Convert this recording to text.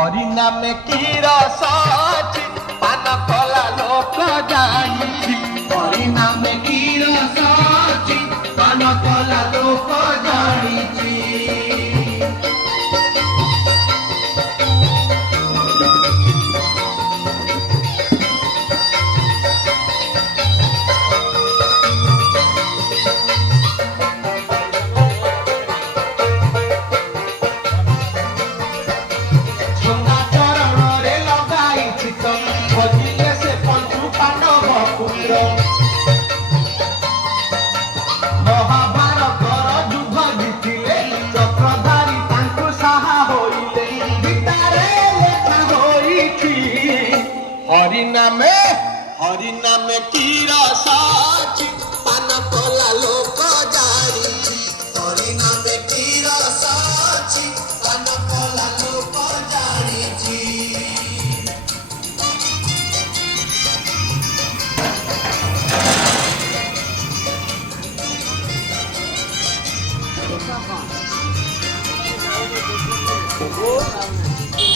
हरि नाम की रसाची पान कला लोक जानी हरि नाम की रसाची पान कला लोक जानी हरि नाम की रसाची पान कला लोक जानी हरि नाम की रसाची पान कला लोक जानी Oh,